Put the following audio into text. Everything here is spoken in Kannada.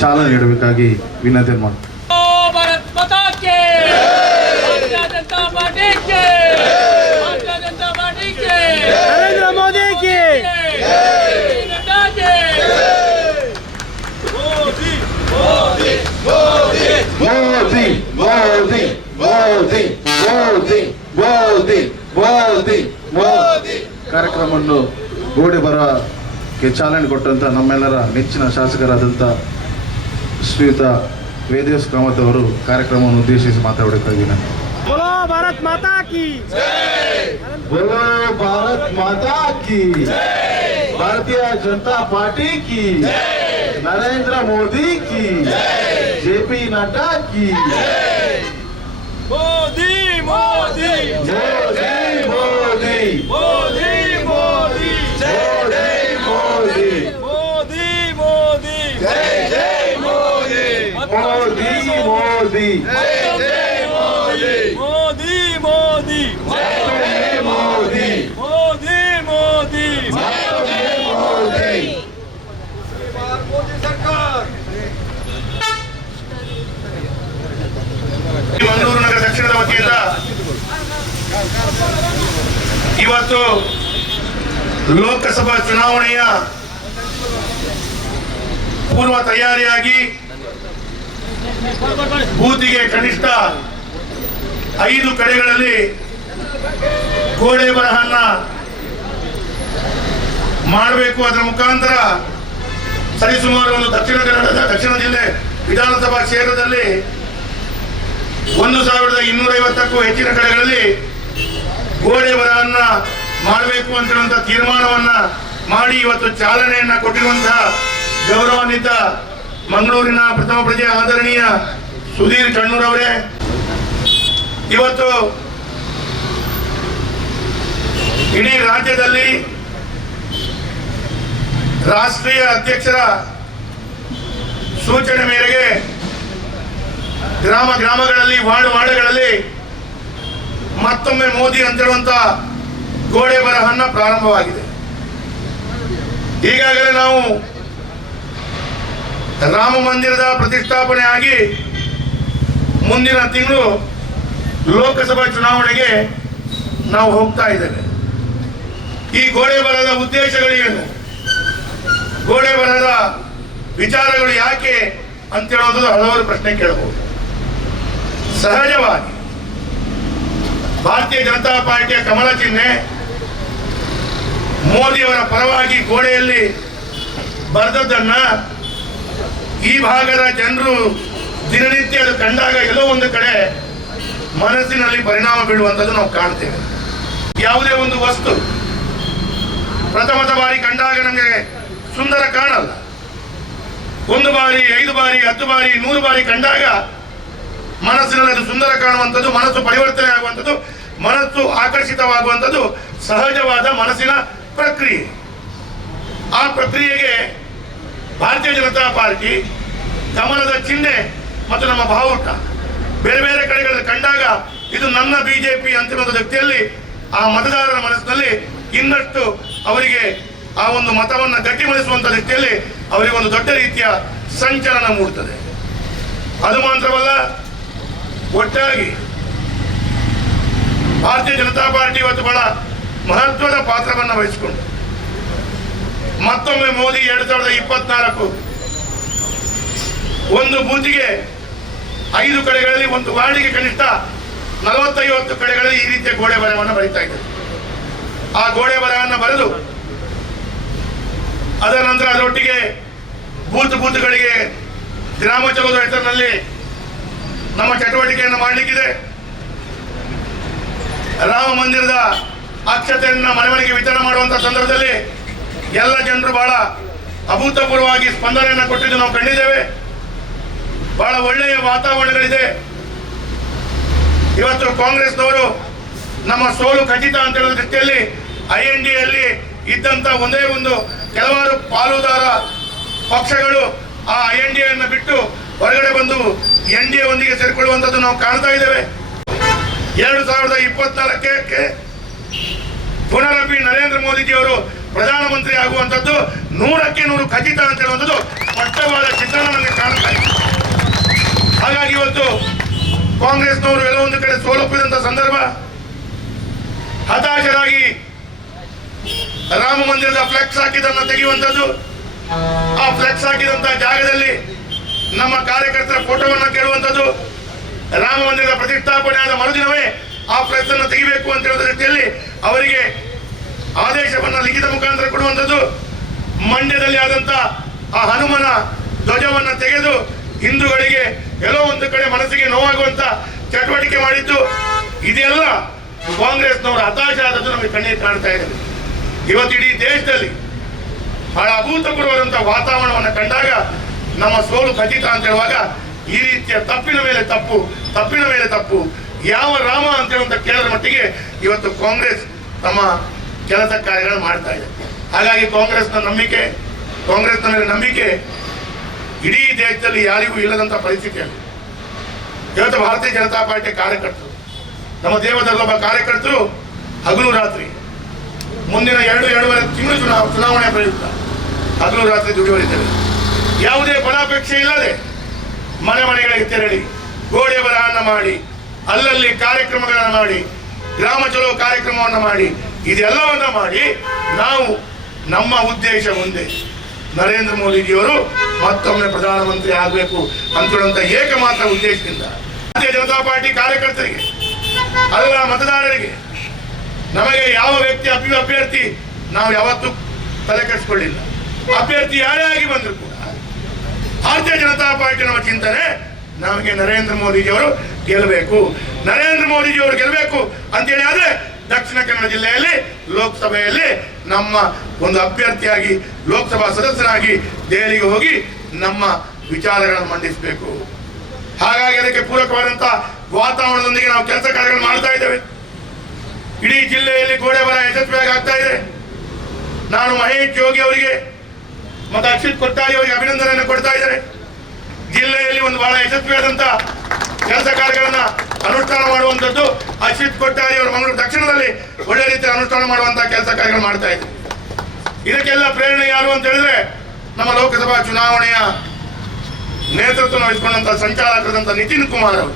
ಚಾಲನೆ ನೀಡಬೇಕಾಗಿ ವಿನಂತಿ ಮಾಡ್ತೀನಿ. ಕಾರ್ಯಕ್ರಮವನ್ನು ಗೋಡೆ ಬರಕ್ಕೆ ಚಾಲನೆ ಕೊಟ್ಟಂತ ನಮ್ಮೆಲ್ಲರ ನೆಚ್ಚಿನ ಶಾಸಕರಾದಂಥ ಶ್ರೀಯುತ ವೇದೇಶ್ ಕಾಮತ್ ಅವರು ಕಾರ್ಯಕ್ರಮವನ್ನು ಉದ್ದೇಶಿಸಿ ಮಾತಾಡಬೇಕಾಗಿ ಬೋಲೋ ಭಾರತ್ ಮಾತಾ ಕಿ. ಬೋಲೋ ಭಾರತ್ ಮಾತಾ ಕಿ. ಭಾರತೀಯ ಜನತಾ ಪಾರ್ಟಿ ಕಿ. ನರೇಂದ್ರ ಮೋದಿ ಕಿ. ಜೆ ಪಿ ನಡ್ಡಾ ಕಿ. ಮೋದಿ. ಮೋದಿ ಮೋದಿ. ಮೋದಿ ಮೋದಿ. ಮೋದಿ ಮಂಗಳೂರು ನಗರ ದಕ್ಷಿಣದ ವತಿಯಿಂದ ಇವತ್ತು ಲೋಕಸಭಾ ಚುನಾವಣೆಯ ಪೂರ್ವ ತಯಾರಿಯಾಗಿ ಬೂತಿಗೆ ಕನಿಷ್ಠ ಐದು ಕಡೆಗಳಲ್ಲಿ ಗೋಡೆ ಬರಹನ್ನ ಮಾಡಬೇಕು. ಅದರ ಮುಖಾಂತರ ಸರಿಸುಮಾರು ಒಂದು ದಕ್ಷಿಣ ಕನ್ನಡದ, ದಕ್ಷಿಣ ಜಿಲ್ಲೆ ವಿಧಾನಸಭಾ ಕ್ಷೇತ್ರದಲ್ಲಿ ಒಂದು ಸಾವಿರದ ಇನ್ನೂರೈವತ್ತಕ್ಕೂ ಹೆಚ್ಚಿನ ಕಡೆಗಳಲ್ಲಿ ಗೋಡೆ ಬರಹನ್ನ ಮಾಡಬೇಕು ಅಂತಿರುವಂತಹ ತೀರ್ಮಾನವನ್ನ ಮಾಡಿ. ಇವತ್ತು ಚಾಲನೆಯನ್ನ ಕೊಟ್ಟಿರುವಂತಹ ಗೌರವಾನ್ವಿತ ಮಂಗಳೂರಿನ ಪ್ರಥಮ ಪ್ರಜೆ ಆದರಣೀಯ ಸುಧೀರ್ ಕಣ್ಣೂರವರೇ, ಇವತ್ತು ಇಡೀ ರಾಜ್ಯದಲ್ಲಿ ರಾಷ್ಟ್ರೀಯ ಅಧ್ಯಕ್ಷರ ಸೂಚನೆ ಮೇರೆಗೆ ಗ್ರಾಮ ಗ್ರಾಮಗಳಲ್ಲಿ, ವಾರ್ಡ್ ವಾರ್ಡ್ಗಳಲ್ಲಿ ಮತ್ತೊಮ್ಮೆ ಮೋದಿ ಅಂತಿರುವಂತ ಗೋಡೆ ಬರಹನ್ನ ಪ್ರಾರಂಭವಾಗಿದೆ. ಈಗಾಗಲೇ ನಾವು ರಾಮ ಮಂದಿರದ ಪ್ರತಿಷ್ಠಾಪನೆ ಆಗಿ ಮುಂದಿನ ತಿಂಗಳು ಲೋಕಸಭಾ ಚುನಾವಣೆಗೆ ನಾವು ಹೋಗ್ತಾ ಇದ್ದೇವೆ. ಈ ಗೋಡೆ ಉದ್ದೇಶಗಳು ಉದ್ದೇಶಗಳೇನು ಗೋಡೆ ಬಲದ ವಿಚಾರಗಳು ಯಾಕೆ ಅಂತ ಹೇಳೋದು ಹಲವಾರು ಪ್ರಶ್ನೆ ಕೇಳಬಹುದು. ಸಹಜವಾಗಿ ಭಾರತೀಯ ಜನತಾ ಪಾರ್ಟಿಯ ಕಮಲ ಚಿಹ್ನೆ ಮೋದಿಯವರ ಪರವಾಗಿ ಗೋಡೆಯಲ್ಲಿ ಬರೆದದ್ದನ್ನ ಈ ಭಾಗದ ಜನರು ದಿನನಿತ್ಯ ಅದು ಕಂಡಾಗ ಎಲ್ಲೋ ಒಂದು ಕಡೆ ಮನಸ್ಸಿನಲ್ಲಿ ಪರಿಣಾಮ ಬೀಳುವಂಥದ್ದು ನಾವು ಕಾಣ್ತೇವೆ. ಯಾವುದೇ ಒಂದು ವಸ್ತು ಪ್ರಥಮದ ಬಾರಿ ಕಂಡಾಗ ನಮಗೆ ಸುಂದರ ಕಾಣಲ್ಲ. ಒಂದು ಬಾರಿ, ಐದು ಬಾರಿ, ಹತ್ತು ಬಾರಿ, ನೂರು ಬಾರಿ ಕಂಡಾಗ ಮನಸ್ಸಿನಲ್ಲಿ ಅದು ಸುಂದರ ಕಾಣುವಂಥದ್ದು, ಮನಸ್ಸು ಪರಿವರ್ತನೆ ಆಗುವಂಥದ್ದು, ಮನಸ್ಸು ಆಕರ್ಷಿತವಾಗುವಂಥದ್ದು ಸಹಜವಾದ ಮನಸ್ಸಿನ ಪ್ರಕ್ರಿಯೆ. ಆ ಪ್ರಕ್ರಿಯೆಗೆ ಭಾರತೀಯ ಜನತಾ ಪಾರ್ಟಿ ಕಮಲದ ಚಿಹ್ನೆ ಮತ್ತು ನಮ್ಮ ಬಾವುಟ. ಬೇರೆ ಬೇರೆ ಕಡೆಗಳಲ್ಲಿ ಕಂಡಾಗ ಇದು ನನ್ನ ಬಿಜೆಪಿ ಅಂತಿರುವ ವ್ಯಕ್ತಿಯಲ್ಲಿ ಆ ಮತದಾರರ ಮನಸ್ಸಿನಲ್ಲಿ ಇನ್ನಷ್ಟು ಅವರಿಗೆ ಆ ಒಂದು ಮತವನ್ನು ಗಟ್ಟಿಗೊಳಿಸುವಂತ ರೀತಿಯಲ್ಲಿ ಅವರಿಗೆ ಒಂದು ದೊಡ್ಡ ರೀತಿಯ ಸಂಚಲನ ಮೂಡುತ್ತದೆ. ಅದು ಮಾತ್ರವಲ್ಲ, ಒಟ್ಟಾಗಿ ಭಾರತೀಯ ಜನತಾ ಪಾರ್ಟಿ ಇವತ್ತು ಬಹಳ ಮಹತ್ವದ ಪಾತ್ರವನ್ನು ವಹಿಸಿಕೊಂಡು ಮತ್ತೊಮ್ಮೆ ಮೋದಿ ಎರಡ್ ಸಾವಿರದ ಇಪ್ಪತ್ನಾಲ್ಕು. ಒಂದು ಬೂತಿಗೆ ಐದು ಕಡೆಗಳಲ್ಲಿ ಒಂದು ವಾರ್ಡಿಗೆ ಕನಿಷ್ಠ ನಲವತ್ತೈವತ್ತು ಕಡೆಗಳಲ್ಲಿ ಈ ರೀತಿಯ ಗೋಡೆ ಬರವನ್ನು ಬರೀತಾ ಇದ್ದಾರೆ. ಆ ಗೋಡೆ ಬರವನ್ನು ಬರೆದು ಅದರ ನಂತರ ಅದರೊಟ್ಟಿಗೆ ಬೂತ್ ಬೂತ್ಗಳಿಗೆ ಗ್ರಾಮ ಹೆಸರಿನಲ್ಲಿ ನಮ್ಮ ಚಟುವಟಿಕೆಯನ್ನು ಮಾಡಲಿಕ್ಕಿದೆ. ರಾಮ ಮಂದಿರದ ಅಕ್ಷತೆಯನ್ನು ಮನೆ ಮನೆಗೆ ವಿತರಣೆ ಮಾಡುವಂತ ಸಂದರ್ಭದಲ್ಲಿ ಎಲ್ಲ ಜನರು ಬಹಳ ಅಭೂತಪೂರ್ವವಾಗಿ ಸ್ಪಂದನೆಯನ್ನು ಕೊಟ್ಟಿದ್ದು ನಾವು ಕಂಡಿದ್ದೇವೆ. ಬಹಳ ಒಳ್ಳೆಯ ವಾತಾವರಣಗಳಿದೆ. ಇವತ್ತು ಕಾಂಗ್ರೆಸ್ನವರು ನಮ್ಮ ಸೋಲು ಖಚಿತ ಅಂತ ಹೇಳೋ ದೃಷ್ಟಿಯಲ್ಲಿ ಐ ಎನ್ ಡಿಯಲ್ಲಿ ಇದ್ದಂತ ಒಂದೇ ಒಂದು ಕೆಲವಾರು ಪಾಲುದಾರ ಪಕ್ಷಗಳು ಆ ಐ ಎನ್ ಡಿಯನ್ನು ಬಿಟ್ಟು ಹೊರಗಡೆ ಬಂದು ಎನ್ ಡಿ ಒಂದಿಗೆ ಸೇರಿಕೊಳ್ಳುವಂಥದ್ದು ನಾವು ಕಾಣ್ತಾ ಇದ್ದೇವೆ. ಎರಡು ಸಾವಿರದ ಇಪ್ಪತ್ನಾಲ್ಕಕ್ಕೆ ಪುನರಪಿ ನರೇಂದ್ರ ಮೋದಿಜಿಯವರು ಪ್ರಧಾನಮಂತ್ರಿ ಆಗುವಂಥದ್ದು ನೂರಕ್ಕೆ ನೂರು ಖಚಿತ ಅಂತ ಹೇಳುವಂಥದ್ದು ಸ್ಪಷ್ಟವಾದ ಚಿತ್ರಣ ನಮಗೆ ಕಾಣ್ತಾ ಇದೆ. ಹಾಗಾಗಿ ಇವತ್ತು ಕಾಂಗ್ರೆಸ್ನವರು ಒಂದು ಕಡೆ ಸೋಲೊಪ್ಪಿದಂತ ಸಂದರ್ಭ, ಹತಾಶರಾಗಿ ರಾಮ ಮಂದಿರದ ಫ್ಲೆಕ್ಸ್ ಹಾಕಿದ್ದನ್ನ ತೆಗೆಯುವಂಥದ್ದು, ಆ ಫ್ಲೆಕ್ಸ್ ಹಾಕಿದಂತ ಜಾಗದಲ್ಲಿ ನಮ್ಮ ಕಾರ್ಯಕರ್ತರ ಫೋಟೋವನ್ನ ಕೇಳುವಂಥದ್ದು, ರಾಮ ಮಂದಿರದ ಪ್ರತಿಷ್ಠಾಪನೆ ಆದ ಮರುದಿನವೇ ಆ ಫ್ಲೆಕ್ಸ್ ಅನ್ನು ತೆಗಿಬೇಕು ಅಂತ ಹೇಳುವ ರೀತಿಯಲ್ಲಿ ಅವರಿಗೆ ಆದೇಶವನ್ನ ಲಿಖಿತ ಮುಖಾಂತರ ಕೊಡುವಂಥದ್ದು ಮಂಡ್ಯದಲ್ಲಿ ಆದಂತ ಆ ಹನುಮನ ಧ್ವಜವನ್ನ ತೆಗೆದು ಹಿಂದೂಗಳಿಗೆ ಎಲ್ಲೋ ಒಂದು ಕಡೆ ಮನಸ್ಸಿಗೆ ನೋವಾಗುವಂತ ಚಟುವಟಿಕೆ ಮಾಡಿದ್ದು ಇದೆಲ್ಲ ಕಾಂಗ್ರೆಸ್ನವರು ಹತಾಶ ಆದದ್ದು ನಮಗೆ ಕಣ್ಣೀರು ಕಾಣ್ತಾ ಇದೆ. ಇವತ್ತು ಇಡೀ ದೇಶದಲ್ಲಿ ಬಹಳ ಅಭೂತಪೂರ್ವದಂತಹ ವಾತಾವರಣವನ್ನು ಕಂಡಾಗ ನಮ್ಮ ಸೋಲು ಖಚಿತ ಅಂತ ಹೇಳುವಾಗ ಈ ರೀತಿಯ ತಪ್ಪಿನ ಮೇಲೆ ತಪ್ಪು, ತಪ್ಪಿನ ಮೇಲೆ ತಪ್ಪು, ಯಾವ ರಾಮ ಅಂತ ಹೇಳುವಂತ ಕೇಳದ ಮಟ್ಟಿಗೆ ಇವತ್ತು ಕಾಂಗ್ರೆಸ್ ತಮ್ಮ ಕೆಲಸ ಕಾರ್ಯಗಳನ್ನು ಮಾಡ್ತಾ ಇದೆ. ಹಾಗಾಗಿ ಕಾಂಗ್ರೆಸ್ನ ನಂಬಿಕೆ, ಕಾಂಗ್ರೆಸ್ನ ಮೇಲೆ ನಂಬಿಕೆ ಇಡೀ ದೇಶದಲ್ಲಿ ಯಾರಿಗೂ ಇಲ್ಲದಂತ ಪರಿಸ್ಥಿತಿಯಲ್ಲಿ ಇವತ್ತು ಭಾರತೀಯ ಜನತಾ ಪಾರ್ಟಿ ಕಾರ್ಯಕರ್ತರು, ನಮ್ಮ ದೇವದಲ್ಲೊಬ್ಬ ಕಾರ್ಯಕರ್ತರು ಹಗಲು ರಾತ್ರಿ, ಮುಂದಿನ ಎರಡು, ಎರಡೂವರೆ ತಿಂಗಳು ಚುನಾವ ಚುನಾವಣೆ ಪ್ರಯುಕ್ತ. ಹಗಲು ರಾತ್ರಿ ದುಡಿಯುವರಿದ್ದಾರೆ. ಯಾವುದೇ ಫಲಾಪೇಕ್ಷೆ ಇಲ್ಲದೆ ಮನೆ ಮನೆಗಳಿಗೆ ತೆರಳಿ, ಗೋಡೆ ಬರಹನ್ನ ಮಾಡಿ, ಅಲ್ಲಲ್ಲಿ ಕಾರ್ಯಕ್ರಮಗಳನ್ನು ಮಾಡಿ, ಗ್ರಾಮ ಚಲೋ ಕಾರ್ಯಕ್ರಮವನ್ನು ಮಾಡಿ ಇದೆಲ್ಲವನ್ನ ಮಾಡಿ ನಾವು ನಮ್ಮ ಉದ್ದೇಶ ಮುಂದೆ ನರೇಂದ್ರ ಮೋದಿಜಿಯವರು ಮತ್ತೊಮ್ಮೆ ಪ್ರಧಾನಮಂತ್ರಿ ಆಗಬೇಕು ಅಂತ ಏಕಮಾತ್ರ ಉದ್ದೇಶದಿಂದ ಭಾರತೀಯ ಜನತಾ ಪಾರ್ಟಿ ಕಾರ್ಯಕರ್ತರಿಗೆ, ಅಲ್ಲ ಮತದಾರರಿಗೆ ನಮಗೆ ಯಾವ ವ್ಯಕ್ತಿ ಅಭಿ ಅಭ್ಯರ್ಥಿ ನಾವು ಯಾವತ್ತೂ ತಲೆ ಅಭ್ಯರ್ಥಿ ಯಾರೇ ಆಗಿ ಬಂದರೂ ಕೂಡ ಭಾರತೀಯ ಜನತಾ ಪಾರ್ಟಿ ನಮ್ಮ ಚಿಂತನೆ ನಮಗೆ ನರೇಂದ್ರ ಮೋದಿಜಿಯವರು ಗೆಲ್ಲಬೇಕು. ನರೇಂದ್ರ ಮೋದಿಜಿಯವರು ಗೆಲ್ಲಬೇಕು ಅಂತೇಳಿ ಆದ್ರೆ ದಕ್ಷಿಣ ಕನ್ನಡ ಜಿಲ್ಲೆಯಲ್ಲಿ ಲೋಕಸಭೆಯಲ್ಲಿ ನಮ್ಮ ಒಂದು ಅಭ್ಯರ್ಥಿಯಾಗಿ ಲೋಕಸಭಾ ಸದಸ್ಯರಾಗಿ ದೆಹಲಿಗೆ ಹೋಗಿ ನಮ್ಮ ವಿಚಾರಗಳನ್ನು ಮಂಡಿಸಬೇಕು. ಹಾಗಾಗಿ ಅದಕ್ಕೆ ಪೂರಕವಾದಂತಹ ವಾತಾವರಣದೊಂದಿಗೆ ನಾವು ಕೆಲಸ ಕಾರ್ಯಗಳನ್ನು ಮಾಡ್ತಾ ಇದ್ದೇವೆ. ಇಡೀ ಜಿಲ್ಲೆಯಲ್ಲಿ ಗೋಡೆ ಬರ ಯಶಸ್ವಿಯಾಗಿ ಆಗ್ತಾ ಇದೆ. ನಾನು ಮಹೇಶ್ ಯೋಗಿ ಅವರಿಗೆ ಮತ್ತು ಅಕ್ಷಿತ್ ಕೊಟ್ಟಾರಿ ಅವರಿಗೆ ಅಭಿನಂದನೆಯನ್ನು ಕೊಡ್ತಾ ಇದ್ದಾರೆ ಜಿಲ್ಲೆಯಲ್ಲಿ ಒಂದು ಬಹಳ ಯಶಸ್ವಿಯಾದಂತ ಕೆಲಸ ಕಾರ್ಯಗಳನ್ನ ಅನುಷ್ಠಾನ ಮಾಡುವಂಥದ್ದು ಅಶಿತ್ ಕೊಟ್ಟಾರಿ ಅವರು ಮಂಗಳೂರು ದಕ್ಷಿಣದಲ್ಲಿ ಒಳ್ಳೆ ರೀತಿ ಅನುಷ್ಠಾನ ಮಾಡುವಂತಹ ಕೆಲಸ ಕಾರ್ಯಗಳು ಮಾಡ್ತಾ ಇದೆ ಇದಕ್ಕೆಲ್ಲ ಪ್ರೇರಣೆ ಯಾರು ಅಂತ ಹೇಳಿದ್ರೆ ನಮ್ಮ ಲೋಕಸಭಾ ಚುನಾವಣೆಯ ನೇತೃತ್ವ ವಹಿಸಿಕೊಂಡಂತಹ ಸಂಚಾಲಕರಾದಂಥ ನಿತಿನ್ ಕುಮಾರ್ ಅವರು.